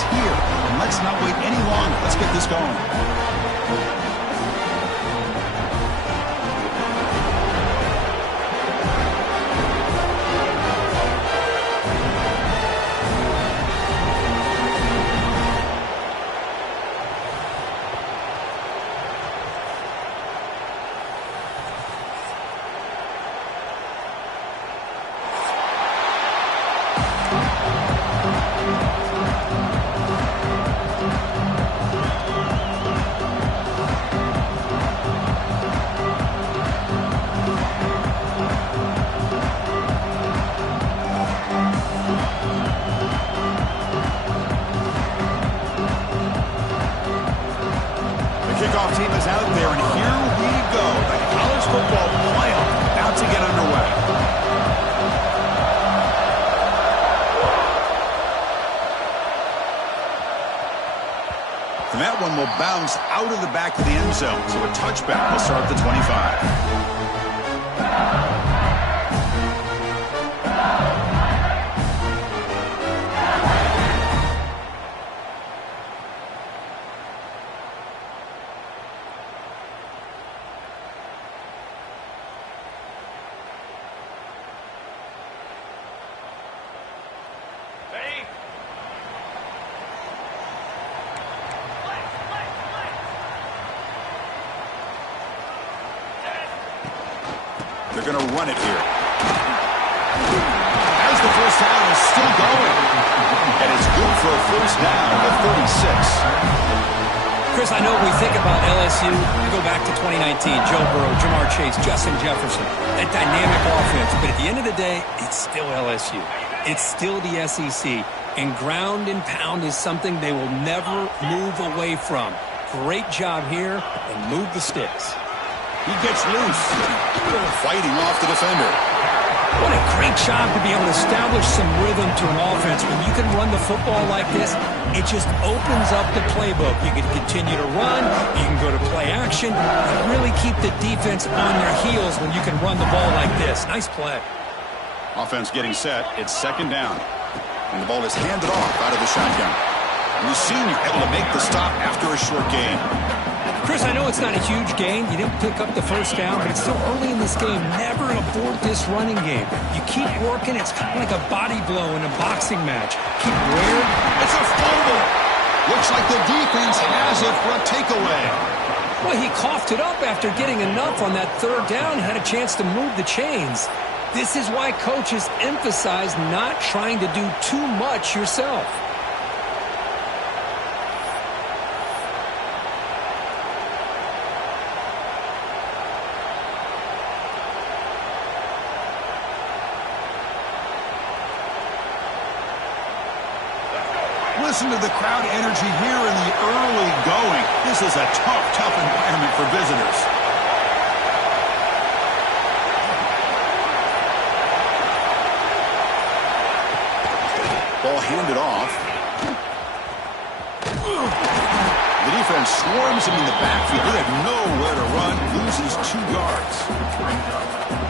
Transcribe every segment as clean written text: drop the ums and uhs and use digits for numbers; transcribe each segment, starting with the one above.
is here, and let's not wait any longer. Let's get this going. Kickoff team is out there, and here we go. The college football playoff about to get underway. And that one will bounce out of the back of the end zone, so a touchback will start at the 25. They're going to run it here. As the first down is still going. And it's good for a first down at 36. Chris, I know we think about LSU. We go back to 2019. Joe Burrow, Jamar Chase, Justin Jefferson. That dynamic offense. But at the end of the day, it's still LSU. It's still the SEC. And ground and pound is something they will never move away from. Great job here, and move the sticks. He gets loose. Fighting off the defender. What a great job to be able to establish some rhythm to an offense. When you can run the football like this, it just opens up the playbook. You can continue to run. You can go to play action. And really keep the defense on their heels when you can run the ball like this. Nice play. Offense getting set. It's second down. And the ball is handed off out of the shotgun. And the senior able to make the stop after a short gain. Chris, I know it's not a huge gain. You didn't pick up the first down, but it's still early in this game. Never abort this running game. You keep working. It's kind of like a body blow in a boxing match. Keep wearing. It's a fumble. Looks like the defense has it for a takeaway. Well, he coughed it up after getting enough on that third down. Had a chance to move the chains. This is why coaches emphasize not trying to do too much yourself. Listen to the crowd energy here in the early going. This is a tough environment for visitors. Ball handed off. The defense swarms him in the backfield. They have nowhere to run. Loses 2 yards.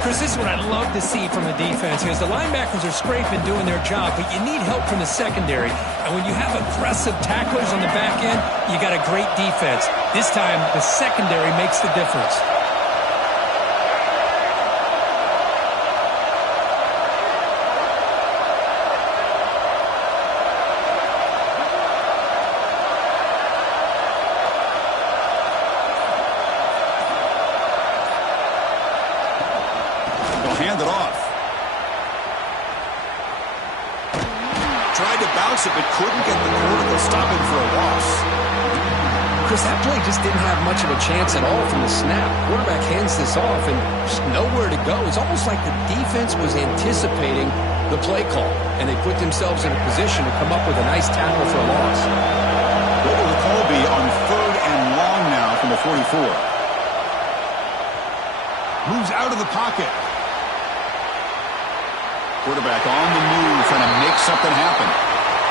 Chris, this is what I love to see from the defense because the linebackers are scraping doing their job, but you need help from the secondary. And when you have aggressive tacklers on the back end, you got a great defense. This time, the secondary makes the difference. Hand it off. Tried to bounce it, but couldn't get the quarter to stop him for a loss. Chris, that play just didn't have much of a chance at all from the snap. Quarterback hands this off, and just nowhere to go. It's almost like the defense was anticipating the play call, and they put themselves in a position to come up with a nice tackle for a loss. What will the call be on 3rd and long now from the 44? Moves out of the pocket. Quarterback on the move, trying to make something happen.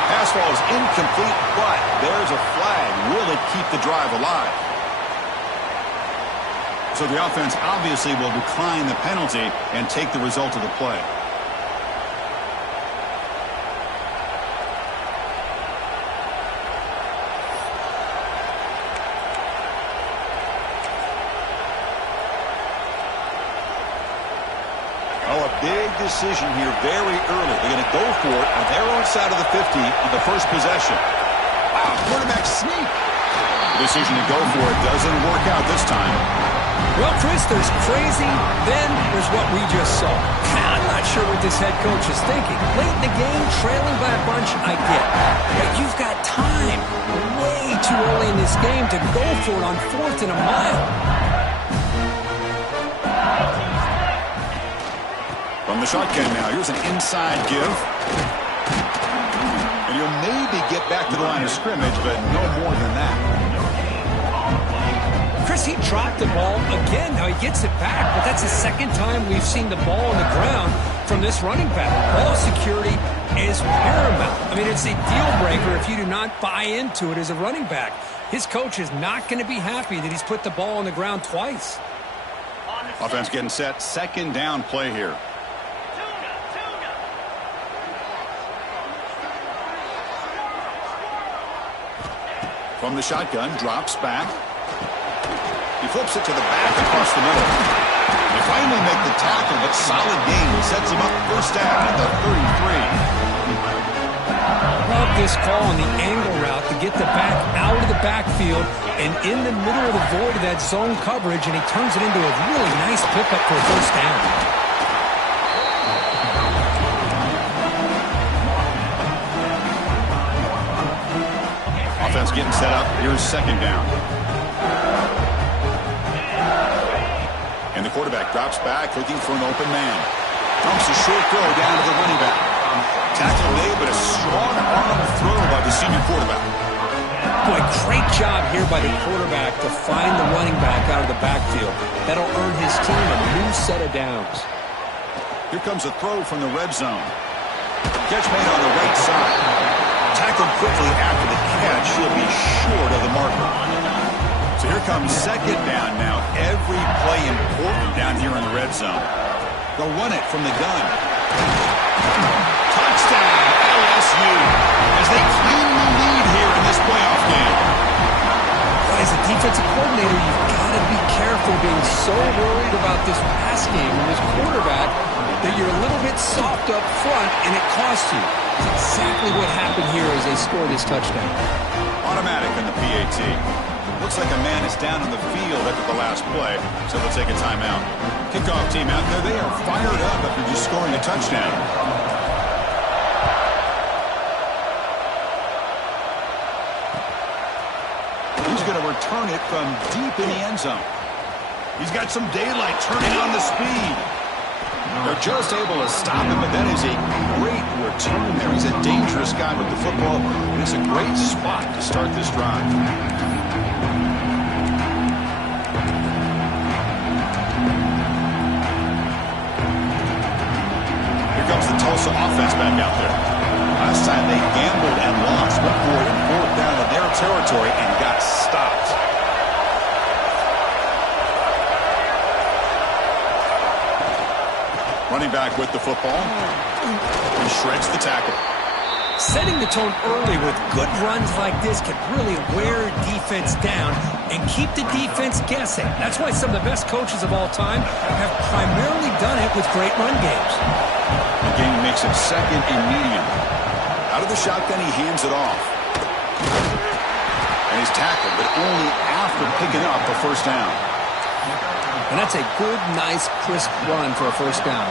Pass ball is incomplete, but there's a flag. Will it keep the drive alive? So the offense obviously will decline the penalty and take the result of the play. big decision here very early. They're going to go for it on their own side of the 50 on the first possession. Wow, quarterback sneak. The decision to go for it doesn't work out this time. Well, Chris, there's crazy, then there's what we just saw. I'm not sure what this head coach is thinking. Late in the game, trailing by a bunch, I get. But you've got time, way too early in this game, to go for it on 4th and a mile. From the shotgun now, here's an inside give. And he'll maybe get back to the line of scrimmage, but no more than that. Chris, he dropped the ball again. Now he gets it back, but that's the second time we've seen the ball on the ground from this running back. Ball security is paramount. I mean, it's a deal breaker if you do not buy into it as a running back. His coach is not going to be happy that he's put the ball on the ground twice. Offense getting set. Second down play here. From the shotgun, drops back. He flips it to the back across the middle. They finally make the tackle, but solid gain sets him up first down at the 33. Love this call on the angle route to get the back out of the backfield and in the middle of the void of that zone coverage, and he turns it into a really nice pickup for a first down. Offense getting set up. Here's second down. And the quarterback drops back, looking for an open man. Dumps a short throw down to the running back. Tackle made, but a strong arm throw by the senior quarterback. Boy, great job here by the quarterback to find the running back out of the backfield. That'll earn his team a new set of downs. Here comes a throw from the red zone. Catch made on the right side. Tackled quickly after the catch. He'll be short of the marker. So here comes second down now. Every play important down here in the red zone. They'll run it from the gun. Touchdown, LSU, as they clean the lead here in this playoff game. As a defensive coordinator, you've got to be careful being so worried about this pass game and this quarterback that you're a little bit soft up front and it costs you. That's exactly what happened here as they scored this touchdown. Automatic in the PAT. Looks like a man is down on the field after the last play, so they'll take a timeout. Kickoff team out there, they are fired up after just scoring a touchdown. He's going to return it from deep in the end zone. He's got some daylight turning on the speed. They're just able to stop him, but that is a great return there. He's a dangerous guy with the football, and it's a great spot to start this drive. Comes the Tulsa offense back out there. Last time they gambled and lost, but for it and fourth down in their territory and got stopped. Running back with the football. He shreds the tackle. Setting the tone early with good runs like this can really wear defense down and keep the defense guessing. That's why some of the best coaches of all time have primarily done it with great run games. The game makes it second and medium. Out of the shotgun, he hands it off. And he's tackled, but only after picking up a first down. And that's a good, nice, crisp run for a first down.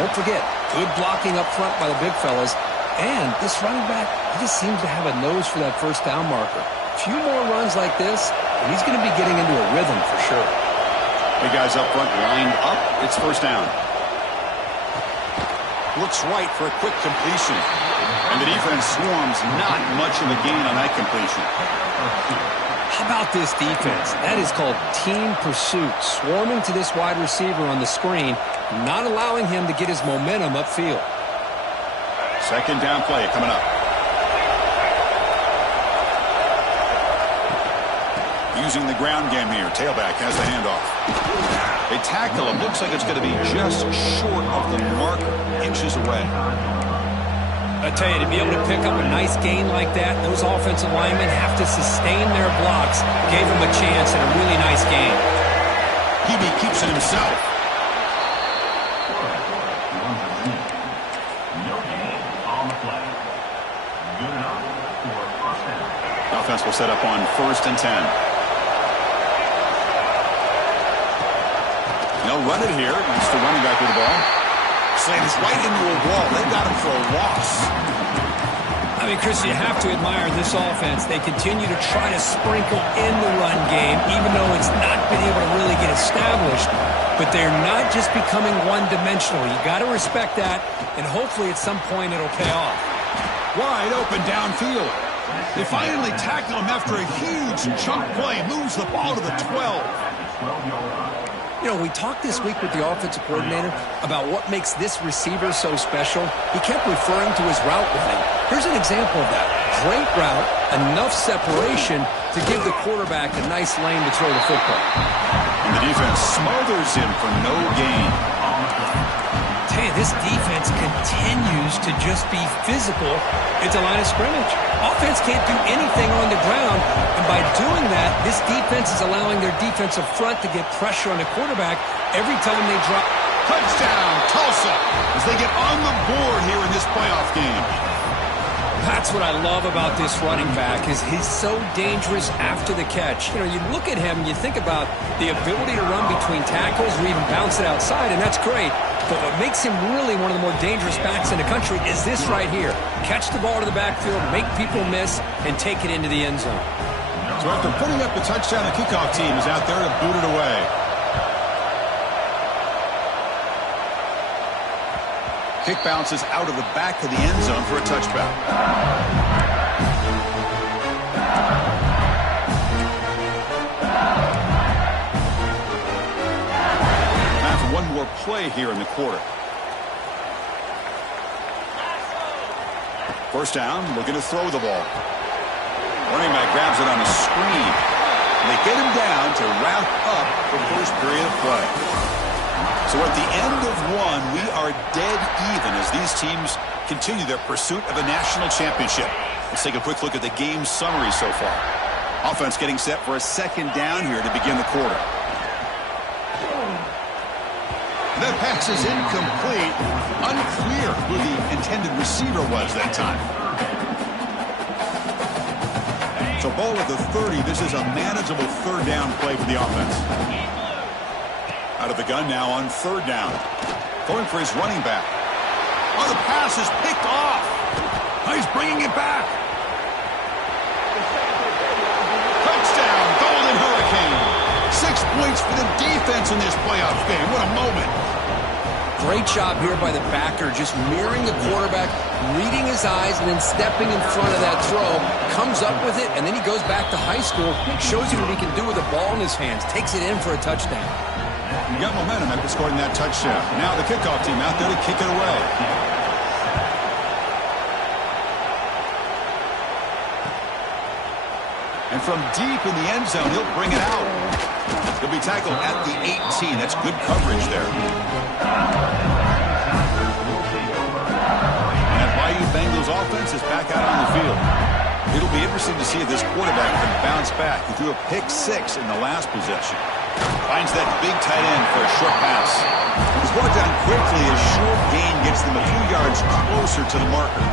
Don't forget, good blocking up front by the big fellas. And this running back, he just seems to have a nose for that first down marker. A few more runs like this, and he's going to be getting into a rhythm for sure. The guys up front lined up. It's first down. Looks right for a quick completion. And the defense swarms, not much of a gain on that completion. How about this defense? That is called team pursuit. Swarming to this wide receiver on the screen, not allowing him to get his momentum upfield. Second down play coming up. Using the ground game here. Tailback has the handoff. They tackle him. Looks like it's going to be just short of the marker, inches away. I tell you, to be able to pick up a nice gain like that, those offensive linemen have to sustain their blocks. Gave him a chance and a really nice gain. Hebe keeps it himself. Offense will set up on 1st and 10. They'll run it here. It's the running back with the ball. Slams right into a wall. They got him for a loss. I mean, Chris, you have to admire this offense. They continue to try to sprinkle in the run game, even though it's not been able to really get established. But they're not just becoming one-dimensional. You got to respect that, and hopefully at some point it'll pay off. Wide open downfield. They finally tackle him after a huge chunk play. Moves the ball to the 12. You know, we talked this week with the offensive coordinator about what makes this receiver so special. He kept referring to his route running. Here's an example of that. Great route, enough separation to give the quarterback a nice lane to throw the football. And the defense smothers him for no gain. Hey, this defense continues to just be physical at the line of scrimmage. Offense can't do anything on the ground, and by doing that, this defense is allowing their defensive front to get pressure on the quarterback every time they drop. Touchdown, Tulsa, as they get on the board here in this playoff game. That's what I love about this running back is he's so dangerous after the catch. You know, you look at him, you think about the ability to run between tackles or even bounce it outside, and that's great. But what makes him really one of the more dangerous backs in the country is this right here. Catch the ball to the backfield, make people miss, and take it into the end zone. So after putting up the touchdown, the kickoff team is out there to boot it away. Kick bounces out of the back of the end zone for a touchback. Time for one more play here in the quarter. First down, looking to throw the ball. Running back grabs it on a screen. And they get him down to wrap up the first period of play. So at the end of one, we are dead even as these teams continue their pursuit of a national championship. Let's take a quick look at the game summary so far. Offense getting set for a second down here to begin the quarter. That pass is incomplete. Unclear who the intended receiver was that time. So ball at the 30. This is a manageable third down play for the offense. Out of the gun now on third down. Going for his running back. Oh, the pass is picked off. Oh, he's bringing it back. Touchdown, Golden Hurricane. 6 points for the defense in this playoff game. What a moment. Great job here by the backer, just mirroring the quarterback, reading his eyes, and then stepping in front of that throw. Comes up with it, and then he goes back to high school. Shows you what he can do with the ball in his hands. Takes it in for a touchdown. You got momentum after scoring that touchdown. Now the kickoff team out there to kick it away. And from deep in the end zone, he'll bring it out. He'll be tackled at the 18. That's good coverage there. And that Bayou Bengals offense is back out on the field. It'll be interesting to see if this quarterback can bounce back. He threw a pick-6 in the last possession. Finds that big tight end for a short pass. He's brought down quickly. A short gain gets them a few yards closer to the marker.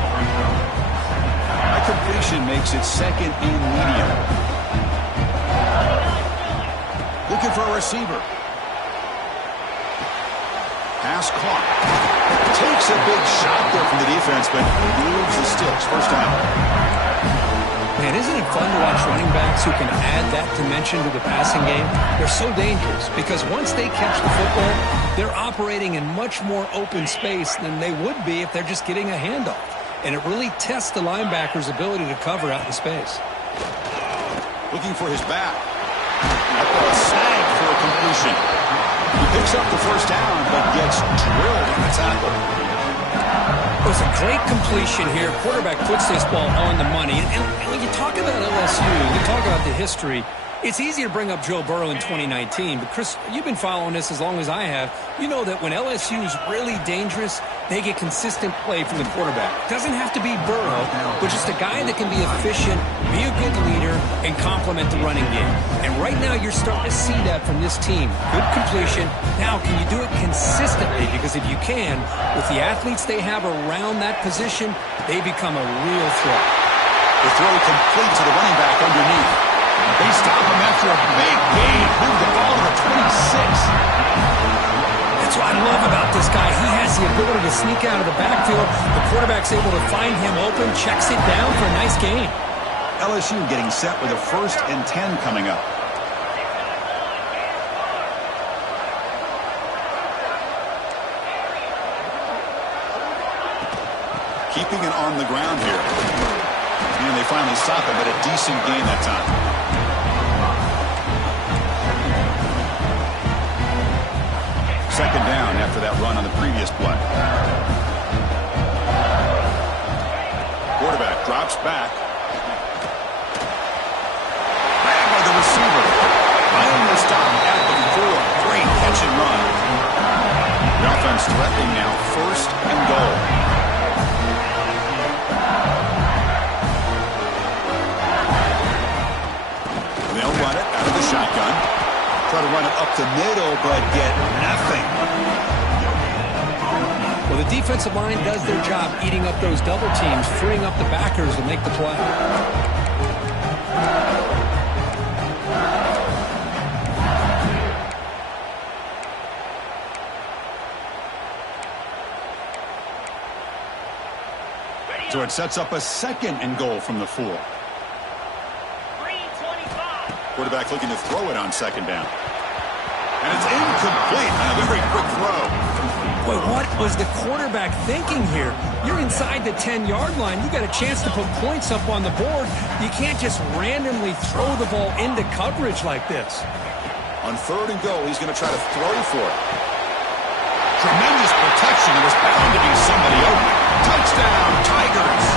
That completion makes it second and medium. Looking for a receiver. Pass caught. Takes a big shot there from the defense, but moves the sticks. First down. Man, isn't it fun to watch running backs who can add that dimension to the passing game? They're so dangerous because once they catch the football, they're operating in much more open space than they would be if they're just getting a handoff. And it really tests the linebacker's ability to cover out in space. Looking for his back. A snag for a completion. He picks up the first down, but gets drilled on the tackle. It was a great completion here. Quarterback puts this ball on the money. And when you talk about LSU, you talk about the history, it's easy to bring up Joe Burrow in 2019. But, Chris, you've been following this as long as I have. You know that when LSU is really dangerous, they get consistent play from the quarterback. Doesn't have to be Burrow, but just a guy that can be efficient, be a good leader, and complement the running game. And right now you're starting to see that from this team. Good completion. Now, can you do it consistently? Because if you can, with the athletes they have around that position, they become a real threat. The throw complete to the running back underneath. They stop him after a big gain. Move the ball to the 26. That's what I love about this guy. He has the ability to sneak out of the backfield. The quarterback's able to find him open, checks it down for a nice gain. LSU getting set with a 1st and 10 coming up. Keeping it on the ground here. And they finally stop it, but a decent gain that time. Second down after that run on the previous play. Quarterback drops back. Grabbed by the receiver. Finally the stop at the 4. Great catch and run. The offense threatening now 1st and goal. They'll run it out of the shotgun. Try to run it up the middle, but get nothing. Well, the defensive line does their job eating up those double teams, freeing up the backers to make the play. So it sets up a 2nd and goal from the 4. Quarterback looking to throw it on 2nd down. And it's incomplete on a very quick throw. Boy, what was the quarterback thinking here? You're inside the 10-yard line. You got a chance to put points up on the board. You can't just randomly throw the ball into coverage like this. On 3rd and goal, he's going to try to throw for it. Tremendous protection. There was bound to be somebody open. Touchdown, Tigers.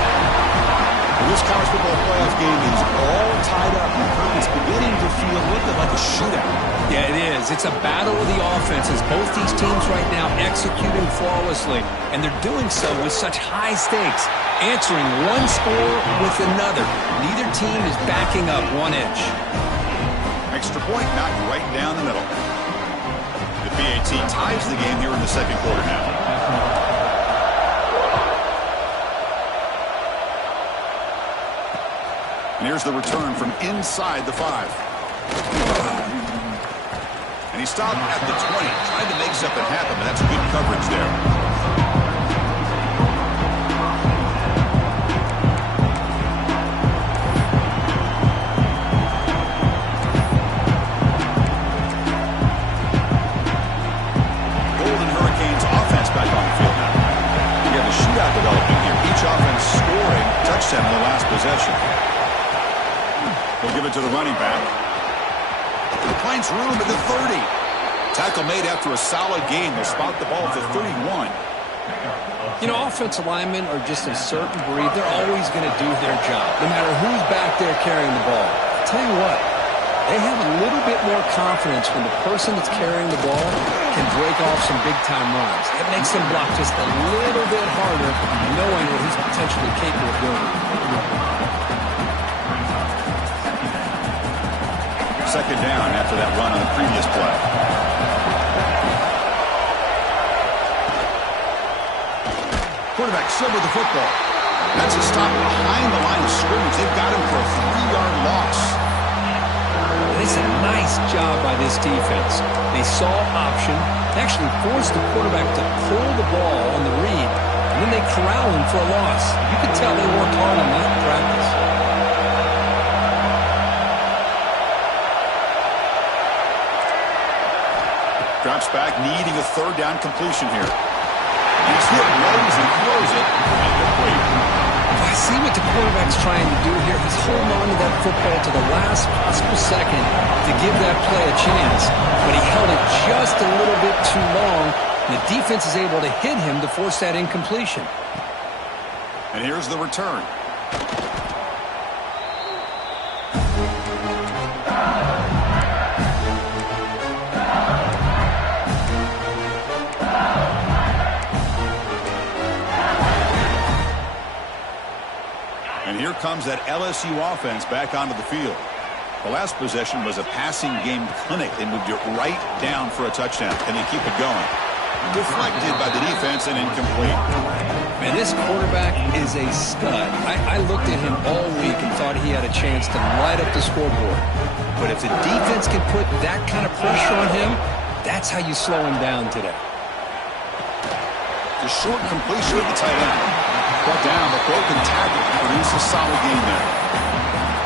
This college football playoff game is all tied up. It's beginning to feel a little bit like a shootout. Yeah, it is. It's a battle of the offenses. Both these teams right now executing flawlessly, and they're doing so with such high stakes, answering one score with another. Neither team is backing up 1 inch. Extra point knocked right down the middle. The PAT ties the game here in the 2nd quarter now. And here's the return from inside the 5. And he stopped at the 20. Tried to make something happen, but that's good coverage there. Golden Hurricanes offense back on the field now. You have a shootout developing here. Each offense scoring touchdown in the last possession. They'll give it to the running back. Finds room at the 30. Tackle made after a solid gain. They'll spot the ball at the 31. You know, offensive linemen are just a certain breed. They're always going to do their job, no matter who's back there carrying the ball. I'll tell you what, they have a little bit more confidence when the person that's carrying the ball can break off some big-time runs. It makes them block just a little bit harder, knowing what he's potentially capable of doing. 2nd down after that run on the previous play. Quarterback still with the football. That's a stop behind the line of scrimmage. They've got him for a 3-yard loss. It's a nice job by this defense. They saw option, actually forced the quarterback to pull the ball on the read, and then they corral him for a loss. You could tell they worked hard on that in practice. Drops back, needing a 3rd down completion here. He's hit, runs, and throws it. And complete. I see what the quarterback's trying to do here. He's holding on to that football to the last possible second to give that play a chance. But he held it just a little bit too long, and the defense is able to hit him to force that incompletion. And here's the return. And here comes that LSU offense back onto the field. The last possession was a passing game clinic. They moved it right down for a touchdown. Can they keep it going? Deflected by the defense and incomplete. Man, this quarterback is a stud. I looked at him all week and thought he had a chance to light up the scoreboard. But if the defense can put that kind of pressure on him, that's how you slow him down today. The short completion of the tight end. Brought down, the broken tackle produced a solid game there.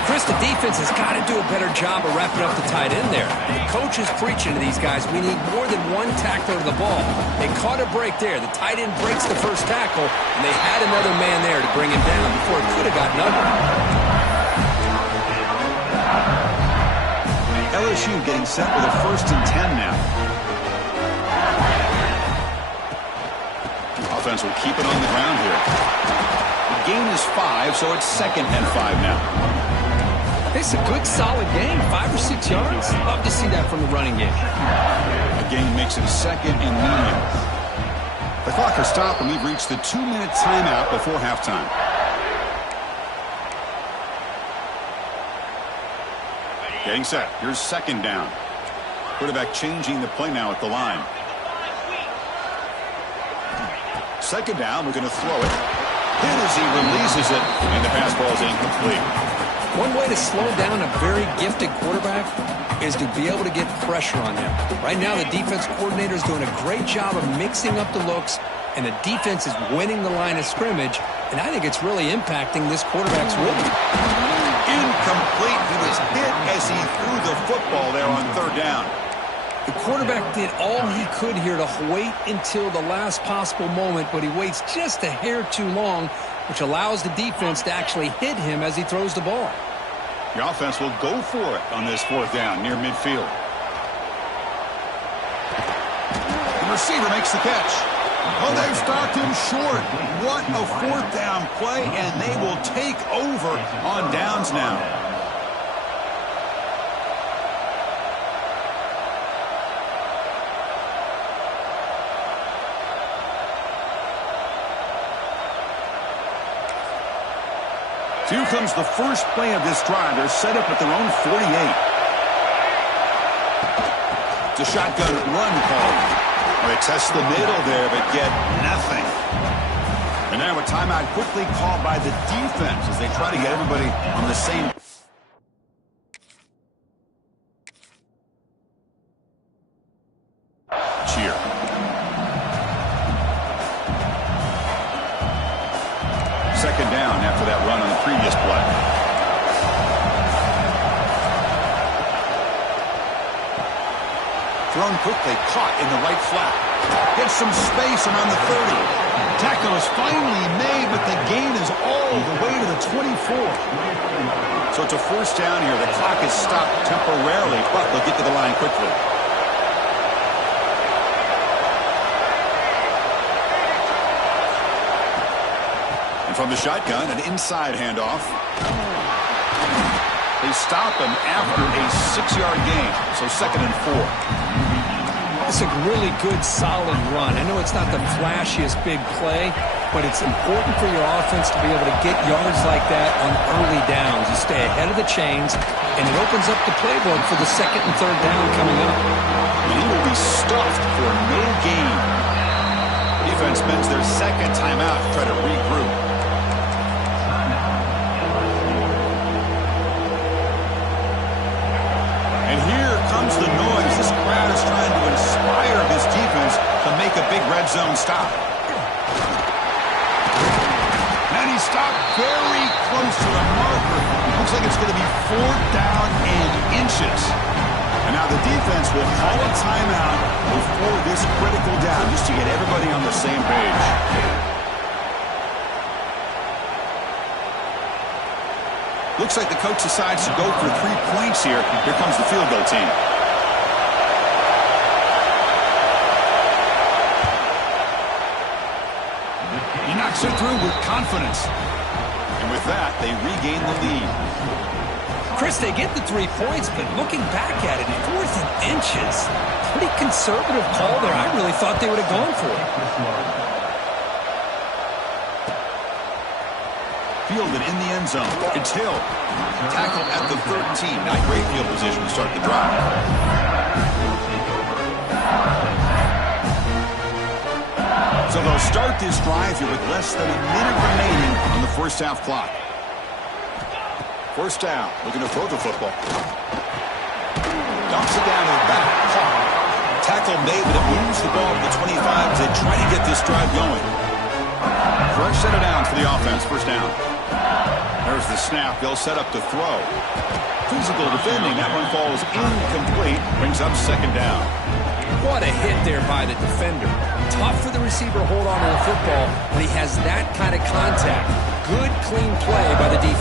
Chris, the defense has got to do a better job of wrapping up the tight end there. The coach is preaching to these guys, we need more than one tackler of the ball. They caught a break there. The tight end breaks the first tackle, and they had another man there to bring him down before it could have gotten ugly. LSU getting set with a 1st and 10 now. Offense will keep it on the ground here. The gain is 5, so it's 2nd and 5 now. It's a good, solid game, 5 or 6 yards. Love to see that from the running game. The game makes it 2nd and medium. The clock has stopped, and we've reached the 2-minute timeout before halftime. Getting set. Here's 2nd down. Quarterback changing the play now at the line. 2nd down, we're going to throw it. Hit as he releases it, and the pass ball is incomplete. One way to slow down a very gifted quarterback is to be able to get pressure on him. Right now, the defense coordinator is doing a great job of mixing up the looks, and the defense is winning the line of scrimmage, and I think it's really impacting this quarterback's rhythm. Incomplete. He was hit as he threw the football there on 3rd down. The quarterback did all he could here to wait until the last possible moment, but he waits just a hair too long, which allows the defense to actually hit him as he throws the ball. The offense will go for it on this 4th down near midfield. The receiver makes the catch. Oh, they've stopped him short. What a 4th down play, and they will take over on downs now. Here comes the first play of this drive. They're set up at their own 48. It's a shotgun run call. They test the middle there, but get nothing. And now a timeout quickly called by the defense as they try to get everybody on the same. Cheer. Second down after that run on the previous play. Thrown quickly, caught in the right flat. Gets some space around the 30. Tackle is finally made, but the gain is all the way to the 24. So it's a 1st down here. The clock is stopped temporarily, but they'll get to the line quickly. From the shotgun, an inside handoff. They stop him after a 6-yard gain, so 2nd and 4. It's a really good, solid run. I know it's not the flashiest big play, but it's important for your offense to be able to get yards like that on early downs. You stay ahead of the chains, and it opens up the playbook for the 2nd and 3rd down coming up. And he will be stuffed for no gain. Defense spends their 2nd timeout to try to regroup. Comes the noise. This crowd is trying to inspire this defense to make a big red zone stop. And he stopped very close to the marker. Looks like it's going to be 4th down and inches. And now the defense will call a timeout before this critical down just to get everybody on the same page. Looks like the coach decides to go for 3 points here. Here comes the field goal team. He knocks it through with confidence. And with that, they regain the lead. Chris, they get the 3 points, but looking back at it, 4th and inches. Pretty conservative call there. I really thought they would have gone for it. Fielded in the end zone. It's Hill. Tackle at the 13. Not great field position to start the drive. So they'll start this drive here with less than a minute remaining on the first half clock. First down, looking to throw the football. Dumps it down to the back. Tackle made, but it moves the ball to the 25 to try to get this drive going. Fresh set of downs for the offense. First down. There's the snap. They'll set up the throw. Physical defending. That one falls incomplete. Brings up second down. What a hit there by the defender. Tough for the receiver to hold on to the football when he has that kind of contact. Good, clean play by the defense.